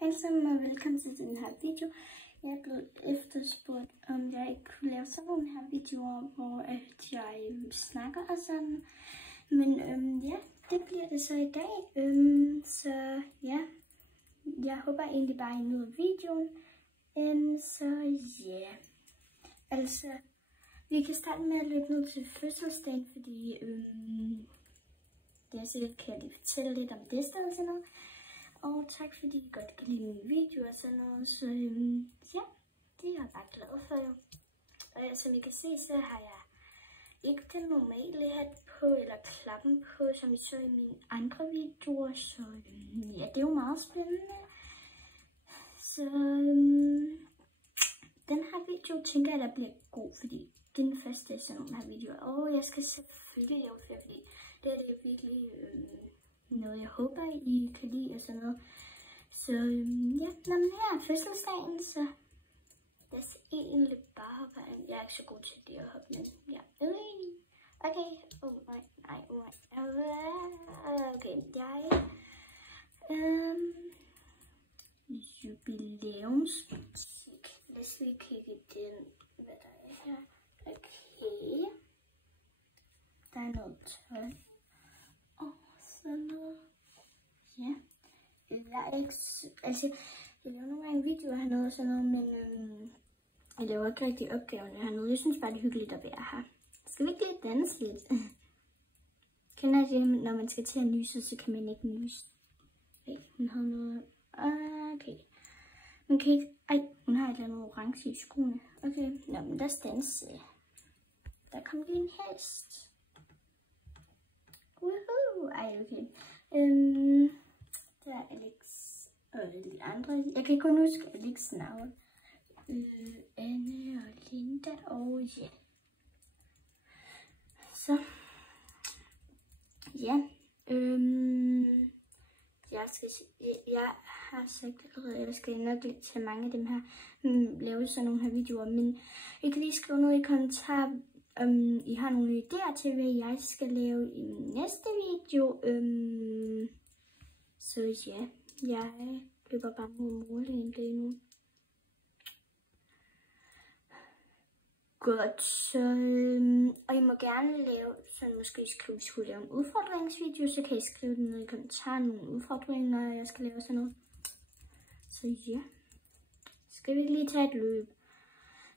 Hej sammen og velkommen til den her video. Jeg er blevet efterspurgt, om jeg ikke kunne lave sådan nogle her videoer, hvor jeg snakker og sådan. Men ja, det bliver det så i dag. Så ja, jeg håber egentlig bare, I nyder videoen. Så ja, altså, vi kan starte med at løbe ned til fødselsdagen, fordi det er sikkert, kan jeg lige fortælle lidt om det sted og sådan noget. Og tak fordi I godt kan lide mine videoer og sådan noget. Så ja, det er jeg bare glad for jo. Og som I kan se, så har jeg ikke den normale hat på, eller klappen på, som I så i mine andre videoer. Så ja, det er jo meget spændende. Så den her video tænker jeg, der bliver god, fordi det er den første af sådan nogle her videoer. Og jeg skal selvfølgelig lave flere, fordi det er virkelig noget, jeg håber, I kan lide og sådan noget. Så ja, når man her er fødselsdagen, så lad os egentlig bare hoppe ind. Jeg er ikke så god til det at hoppe, men ja. Okay, okay, jubilæumsbutik. Lad os lige kigge i den, hvad der er her. Okay. Der er noget tøj. Og sådan noget. Ja. Jeg er ikke, altså, jeg laver nogle gange videoer hernede og sådan noget, men jeg laver ikke rigtig opgaverne hernede. Jeg synes bare, det er hyggeligt at være her. Skal vi ikke lige danse lidt? Kender I det, når man skal til at nyse, så kan man ikke nyse? Okay, hun har noget. Okay. Man kan ikke. Ej, hun har et eller andet orange i skoene. Okay, nå, men lad os danse. Der kom lige en hest. Woohoo! Ej, okay. Der er Alex og de andre. Jeg kan kun huske Alex' navn. Anne og Linda og ja. Så. Ja. Jeg har sagt allerede, at jeg skal nok til mange af dem her. Lave sådan nogle her videoer. Men I kan lige skrive noget i kommentarer, I har nogle idéer til, hvad jeg skal lave i min næste video. Så ja, jeg løber bare mod målet lige nu. Godt, så og I må gerne lave, sådan måske skrive, hvis I skulle lave en udfordringsvideo, så kan I skrive den ned i kommentaren, nogle udfordringer, jeg skal lave sådan noget. Så ja, skal vi lige tage et løb.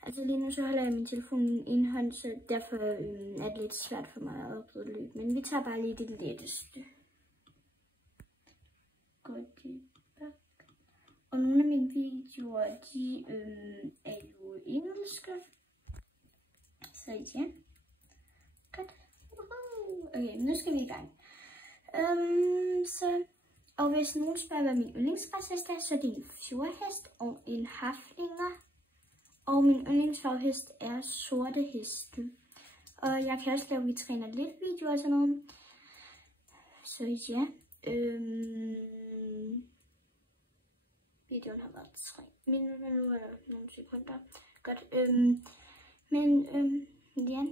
Altså lige nu så holder jeg min telefon i en hånd, så derfor er det lidt svært for mig at opbryde løb. Men vi tager bare lige det letteste. Godt. Og nogle af mine videoer, de er jo engelske. Så ja. Godt. Okay, nu skal vi i gang. Og hvis nogen spørger, hvad min yndlingsracehest er, så er det en fjordhest og en haflinger. Og min yndlingsfarvehest er sorte heste. Og jeg kan også lave, vi træner lidt videoer og sådan noget. Så ja. Videoen har været 3 minutter, nu er der nogle sekunder. Godt. Ja.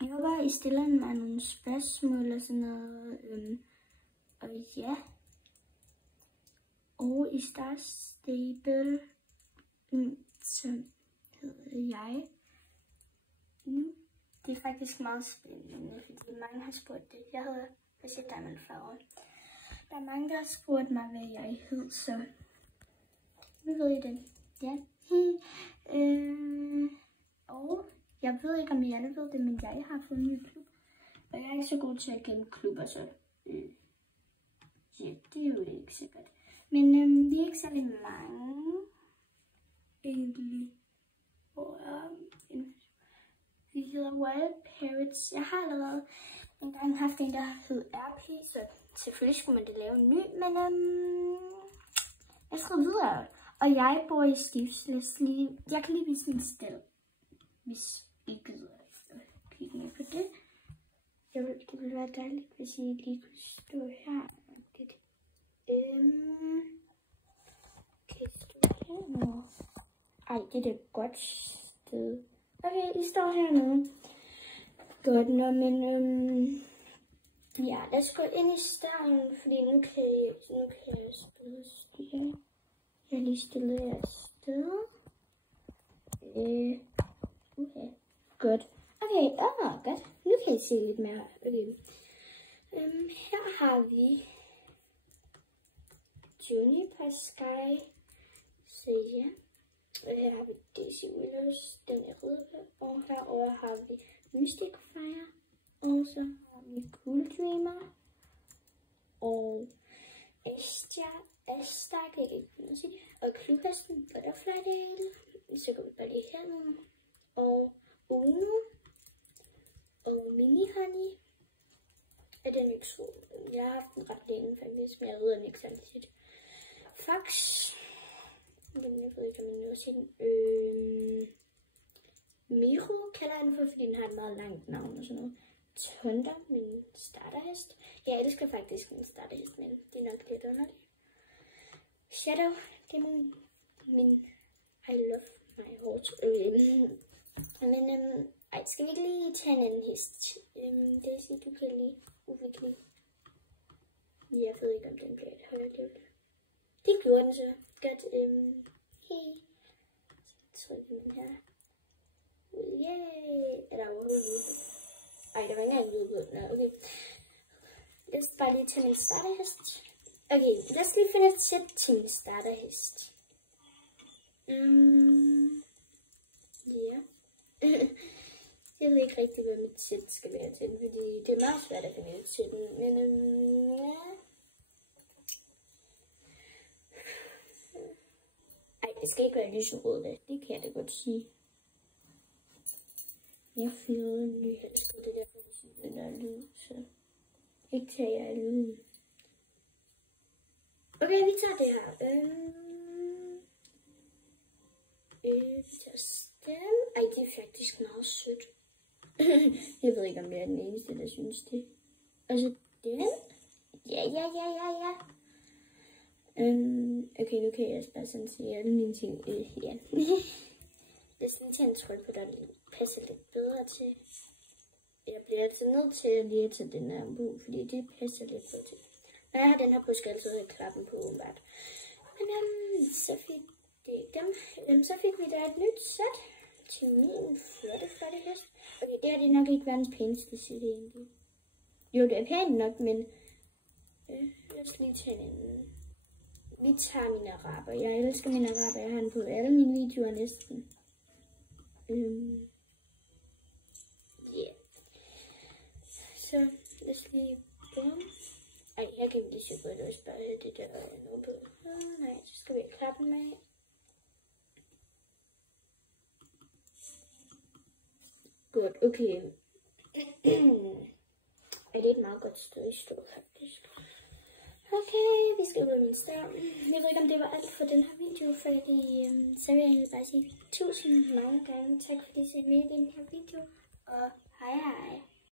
Jeg håber, I stiller mig nogle spørgsmål og sådan noget. Og ja. Og i Star Stable, så hedder jeg nu. Det er faktisk meget spændende, fordi mange har spurgt det. Jeg hedder Diamond Flower. Der er mange, der har spurgt mig, hvad jeg hed, så nu ved I det. Ja. Og jeg ved ikke, om I alle ved det, men jeg har fået en ny klub. Og jeg er ikke så god til at gemme klubber, så ja, det er jo ikke så godt. Men vi er ikke særlig mange. Egentlig. Og vi hedder Wild Parrots. Jeg har allerede engang haft en, der hed RP, så selvfølgelig skulle man det lave en ny, men jeg skal videre. Og jeg bor i Stives. Jeg kan lige vise min sted, hvis I gider kigge med på det. Det ville være dejligt, hvis I lige kunne stå her. Kan I stå hernede? Ej, det er et godt sted. Okay, I står hernede. Godt, men Ja, lad os gå ind i stavlen, fordi nu kan jeg spille styre. Jeg har lige stillet jer et sted. Okay, godt. Okay, godt. Nu kan I se lidt mere. Okay. Her har vi Juniper Sky. Så ja. Og her har vi Daisy Willows, den er røde. Og herovre har vi Mystic Fire. Og så har vi Cool Dreamer. Og Astar, kan jeg ikke sige det. Og Klubhesten, Butterfly Dale. Så går vi bare lige hernede. Og Uno. Og Mini Honey. Er den ikke så? Jeg har haft den ret længe faktisk, men jeg rider den ikke særlig tit. Fox. Jeg ved ikke, om jeg nu siger den. Miro kalder jeg den for, fordi den har et meget langt navn og sådan noget. Thunder, min starterhest. Jeg elsker faktisk min starterhest, men det er nok lidt underligt. Shadow, det er min I love my horse. Men skal vi ikke lige tage en anden hest? Daisy, du kan lige udvikle. Jeg ved ikke, om den bliver et højere level. Det gjorde den så. Godt. Hey. Så trykker den her. Yay! Er der overhovedet lyd? Ej, der var ikke engang lyd på den. Okay. Lad os bare lige tage min starterhest. Okay, lad os lige finde et sæt til min starterhest. Ja. Jeg ved ikke rigtig, hvad mit sæt skal være til den, fordi det er meget svært at finde et til den. Men ja. Ej, det skal ikke være lyserød, det kan jeg da godt sige. Jeg fyrede en ny helst på det der, den der lyd, så ikke tager jeg lyden. Okay, vi tager det her. Vi tager stemme. Ej, det er faktisk meget sødt. Jeg ved ikke, om jeg er den eneste, der synes det. Og så den. Ja. Okay, nu kan jeg bare sådan sige alle mine ting. Ja. Lad os lige tage en tryk på, der passer lidt bedre til. Jeg bliver altså nødt til at lige tage den her på, fordi det passer lidt bedre til. Når jeg har den her på, skal jeg altid have klappen på, åbenbart. Men så fik vi da et nyt sæt til min flotte hest. Okay, det her det er nok ikke verdens pæneste sæt egentlig. Jo, det er pænt nok, men lad os lige tage en. Vi tager mine araber. Jeg elsker mine araber. Jeg har den på alle mine videoer næsten. Yeah. Så lad os lige bum. Ej, jeg kan lige så godt også bare have det der nu på. Nej, så skal vi have klappen med. Godt, okay. Er det et meget godt sted i stå, faktisk. Okay, vi skal ud af min stav. Jeg ved ikke, om det var alt for den her video, fordi så vil jeg egentlig bare sige 1000 mange gange tak, fordi I så med i den her video. Og hej hej.